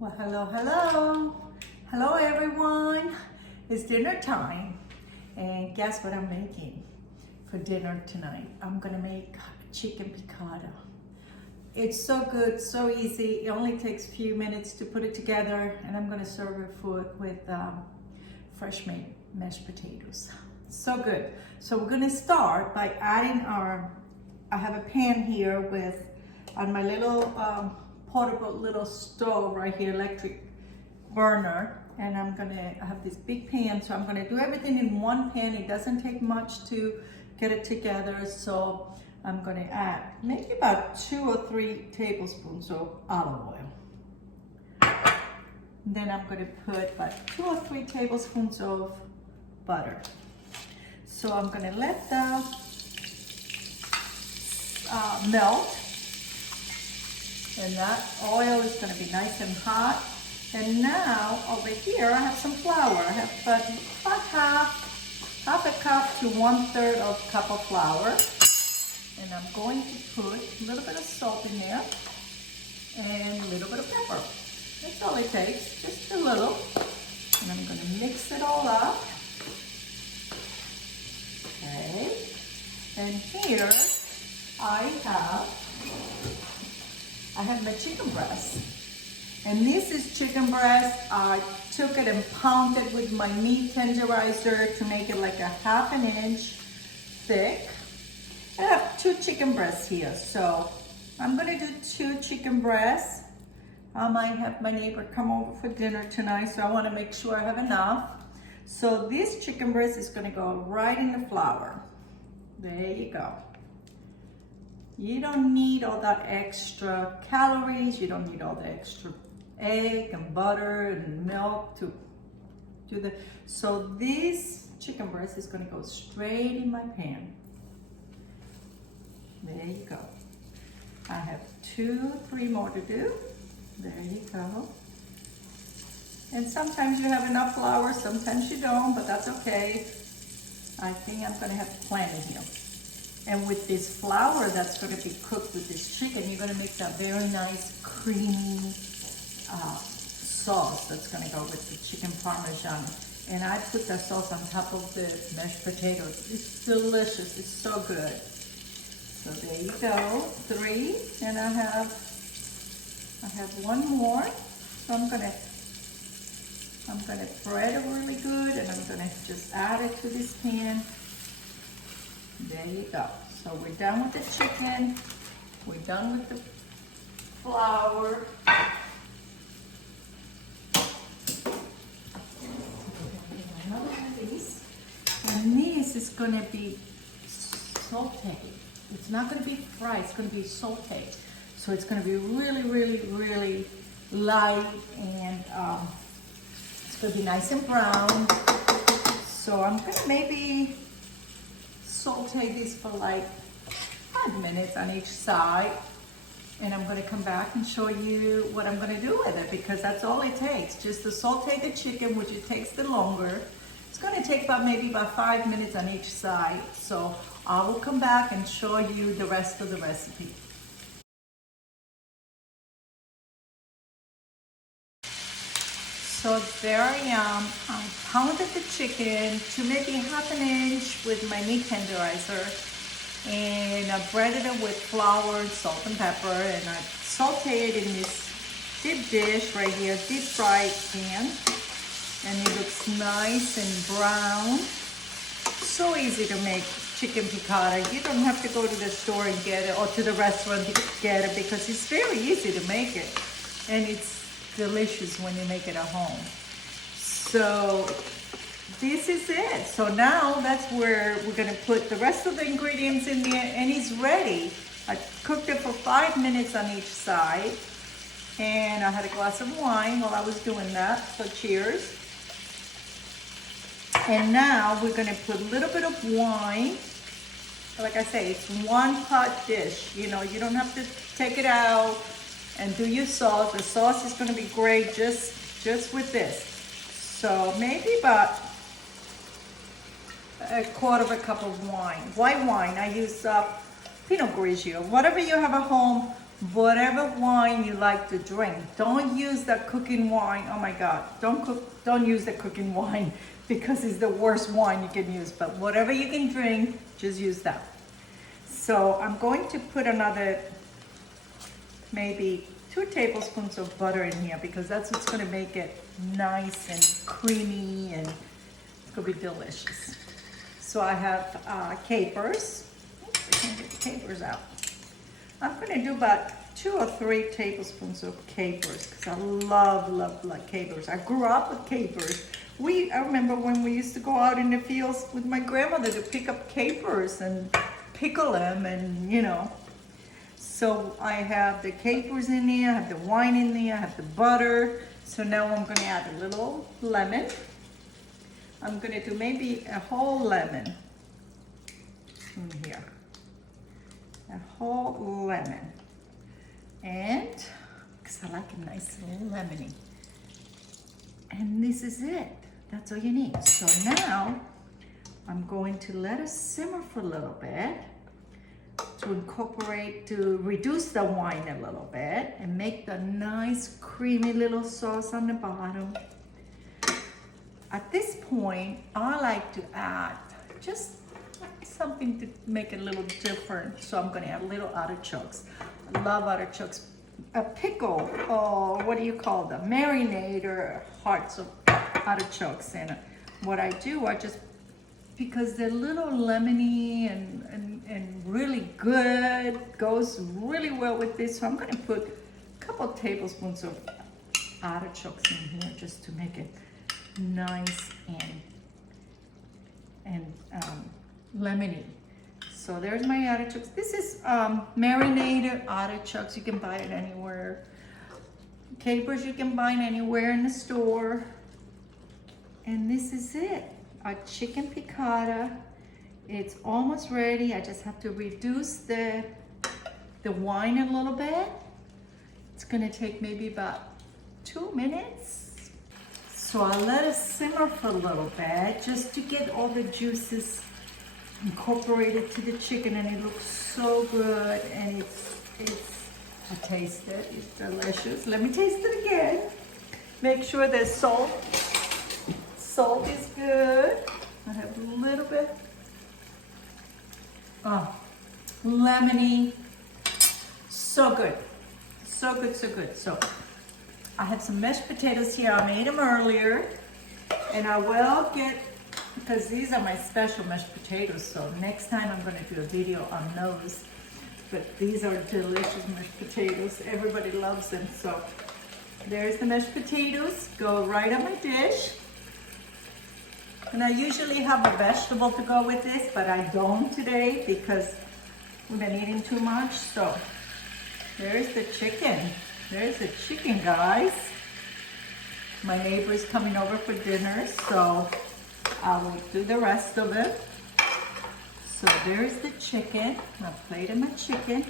Well, hello everyone. It's dinner time, and guess what I'm making for dinner tonight? I'm gonna make chicken piccata. It's so good, so easy. It only takes a few minutes to put it together, and I'm gonna serve it with fresh made mashed potatoes. So good. So we're gonna start by adding I have a pan here with, on my little portable little stove right here, electric burner, and I have this big pan, so I'm gonna do everything in one pan. It doesn't take much to get it together, so I'm gonna add maybe about 2 or 3 tablespoons of olive oil. Then I'm gonna put about 2 or 3 tablespoons of butter. So I'm gonna let that melt, and that oil is gonna be nice and hot. And now over here I have some flour. I have about half a cup to 1/3 of a cup of flour. And I'm going to put a little bit of salt in there and a little bit of pepper. That's all it takes, just a little. And I'm gonna mix it all up. Okay. And here I have my chicken breast. And this is chicken breast. I took it and pounded it with my meat tenderizer to make it like a 1/2 inch thick. I have 2 chicken breasts here, so I'm gonna do 2 chicken breasts. I might have my neighbor come over for dinner tonight, so I wanna make sure I have enough. So this chicken breast is gonna go right in the flour. There you go. You don't need all that extra calories. You don't need all the extra egg and butter and milk to do the, so this chicken breast is gonna go straight in my pan. There you go. I have 2, 3 more to do. There you go. And sometimes you have enough flour, sometimes you don't, but that's okay. I think I'm gonna have plenty here. And with this flour that's gonna be cooked with this chicken, you're gonna make that very nice creamy sauce that's gonna go with the chicken parmesan. And I put that sauce on top of the mashed potatoes. It's delicious, it's so good. So there you go, 3, and I have 1 more. So I'm gonna bread it really good, and I'm gonna just add it to this pan. There you go. So we're done with the chicken. We're done with the flour. Another one of these. And this is gonna be sauteed. It's not gonna be fried, it's gonna be sauteed. So it's gonna be really, really, really light, and it's gonna be nice and brown. So I'm gonna maybe saute this for like 5 minutes on each side, and I'm gonna come back and show you what I'm gonna do with it, because that's all it takes, just to saute the chicken, which it takes the longer. It's gonna take maybe about 5 minutes on each side. So I will come back and show you the rest of the recipe. So there I am. I pounded the chicken to maybe 1/2 inch with my meat tenderizer, and I breaded it with flour, salt, and pepper, and I sauteed it in this deep dish right here, deep fried pan, and it looks nice and brown. So easy to make chicken piccata. You don't have to go to the store and get it, or to the restaurant to get it, because it's very easy to make it, and it's delicious when you make it at home. So this is it. So now that's where we're gonna put the rest of the ingredients in there, and it's ready. I cooked it for 5 minutes on each side, and I had a glass of wine while I was doing that, so cheers. And now we're gonna put a little bit of wine. Like I say, it's 1 pot dish. You know, you don't have to take it out and do your sauce. The sauce is gonna be great just with this. So maybe about 1/4 cup of wine, white wine. I use Pinot Grigio. Whatever you have at home, whatever wine you like to drink. Don't use the cooking wine. Oh my God, don't use the cooking wine because it's the worst wine you can use. But whatever you can drink, just use that. So I'm going to put another, maybe 2 tablespoons of butter in here because that's what's gonna make it nice and creamy and it's gonna be delicious. So I have capers. Oops, I can't get the capers out. I'm gonna do about 2 or 3 tablespoons of capers because I love capers. I grew up with capers. I remember when we used to go out in the fields with my grandmother to pick up capers and pickle them and you know. So I have the capers in there, I have the wine in there, I have the butter. So now I'm gonna add a little lemon. I'm gonna do maybe a whole lemon in here. A whole lemon. And, because I like it nice and lemony. And this is it. That's all you need. So now, I'm going to let it simmer for a little bit to reduce the wine a little bit and make the nice creamy little sauce on the bottom. At this point, I like to add just something to make it a little different. So I'm gonna add little artichokes. I love artichokes. A pickle, or what do you call them? Marinated or hearts of artichokes. And what I do, because they're little lemony and really good, goes really well with this. So I'm gonna put a couple tablespoons of artichokes in here just to make it nice and lemony. So there's my artichokes. This is marinated artichokes. You can buy it anywhere. Capers you can buy anywhere in the store. And this is it, our chicken piccata. It's almost ready. I just have to reduce the wine a little bit. It's gonna take maybe about 2 minutes. So I'll let it simmer for a little bit just to get all the juices incorporated to the chicken, and it looks so good. And I taste it, it's delicious. Let me taste it again. Make sure there's salt. Salt is good. I have a little bit. Oh, lemony. So good. So good, so good. So I have some mashed potatoes here. I made them earlier. And I will get, because these are my special mashed potatoes. So next time I'm going to do a video on those. But these are delicious mashed potatoes. Everybody loves them. So there's the mashed potatoes. Go right on my dish. And I usually have a vegetable to go with this, but I don't today because we've been eating too much. So there's the chicken. There's the chicken, guys. My neighbor's coming over for dinner, so I will do the rest of it. So there's the chicken. I've plated my chicken.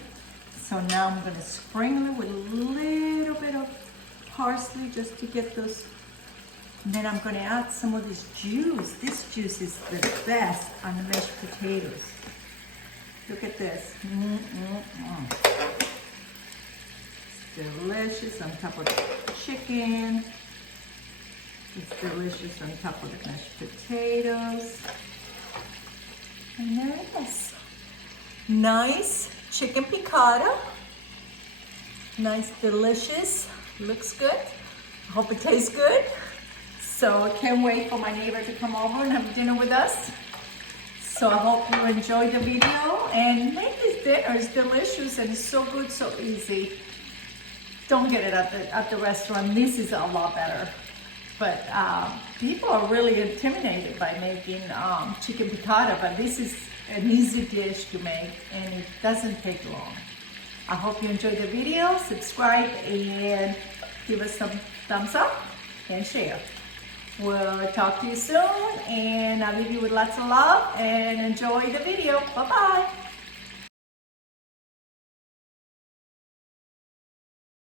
So now I'm going to sprinkle it with a little bit of parsley just to get those. And then I'm going to add some of this juice. This juice is the best on the mashed potatoes. Look at this. It's delicious on top of the chicken. It's delicious on top of the mashed potatoes. And there it is. Nice chicken piccata. Nice, delicious. Looks good. I hope it tastes good. So I can't wait for my neighbor to come over and have dinner with us. So I hope you enjoyed the video and make this dinner. It's delicious and it's so good, so easy. Don't get it at the restaurant. This is a lot better. But people are really intimidated by making chicken piccata, but this is an easy dish to make and it doesn't take long. I hope you enjoyed the video. Subscribe and give us some thumbs up and share. We'll talk to you soon, and I'll leave you with lots of love and enjoy the video. Bye-bye.